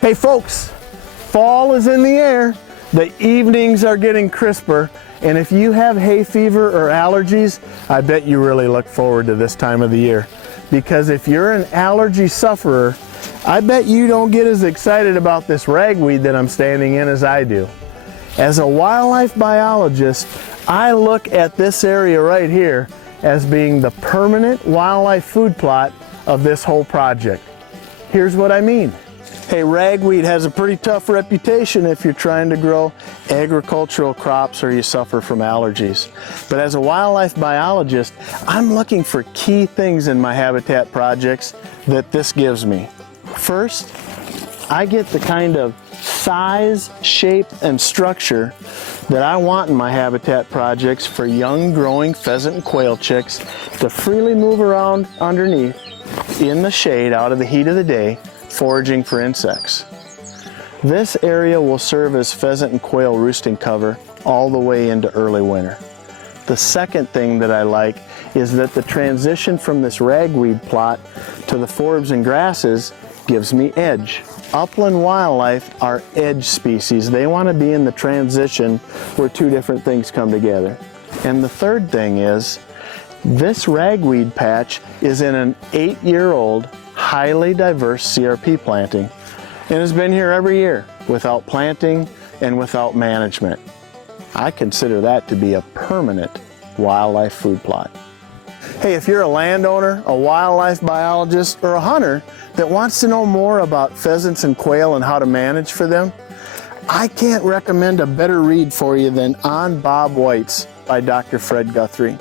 Hey folks, fall is in the air, the evenings are getting crisper, and if you have hay fever or allergies, I bet you really look forward to this time of the year. Because if you're an allergy sufferer, I bet you don't get as excited about this ragweed that I'm standing in as I do. As a wildlife biologist, I look at this area right here as being the permanent wildlife food plot of this whole project. Here's what I mean. Hey, ragweed has a pretty tough reputation if you're trying to grow agricultural crops or you suffer from allergies. But as a wildlife biologist, I'm looking for key things in my habitat projects that this gives me. First, I get the kind of size, shape, and structure that I want in my habitat projects for young growing pheasant and quail chicks to freely move around underneath in the shade out of the heat of the day, foraging for insects. This area will serve as pheasant and quail roosting cover all the way into early winter. The second thing that I like is that the transition from this ragweed plot to the forbs and grasses gives me edge. Upland wildlife are edge species. They want to be in the transition where two different things come together. And the third thing is, this ragweed patch is in an 8-year-old, highly diverse CRP planting and has been here every year without planting and without management. I consider that to be a permanent wildlife food plot. Hey, if you're a landowner, a wildlife biologist, or a hunter that wants to know more about pheasants and quail and how to manage for them, I can't recommend a better read for you than On Bob Whites by Dr. Fred Guthrie.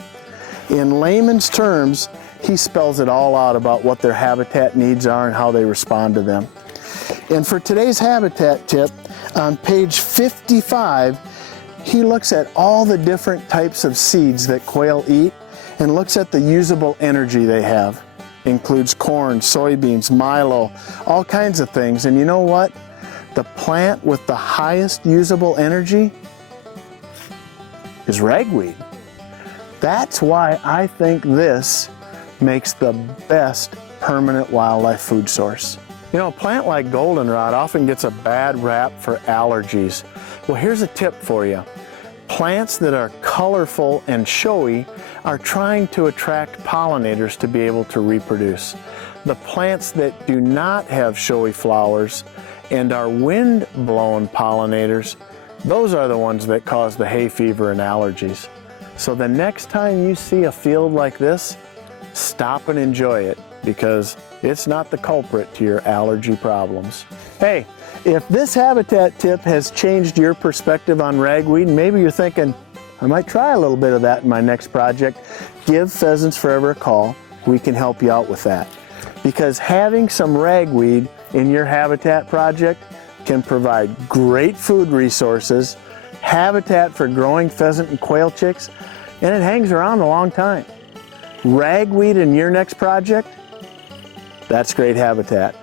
In layman's terms, he spells it all out about what their habitat needs are and how they respond to them. And for today's habitat tip, on page 55, he looks at all the different types of seeds that quail eat and looks at the usable energy they have. Includes corn, soybeans, milo, all kinds of things. And you know what? The plant with the highest usable energy is ragweed. That's why I think this makes the best permanent wildlife food source. You know, a plant like goldenrod often gets a bad rap for allergies. Well, here's a tip for you. Plants that are colorful and showy are trying to attract pollinators to be able to reproduce. The plants that do not have showy flowers and are wind-blown pollinators, those are the ones that cause the hay fever and allergies. So the next time you see a field like this, stop and enjoy it, because it's not the culprit to your allergy problems. Hey, if this habitat tip has changed your perspective on ragweed, maybe you're thinking, I might try a little bit of that in my next project, give Pheasants Forever a call. We can help you out with that. Because having some ragweed in your habitat project can provide great food resources, habitat for growing pheasant and quail chicks, and it hangs around a long time. Ragweed in your next project? That's great habitat.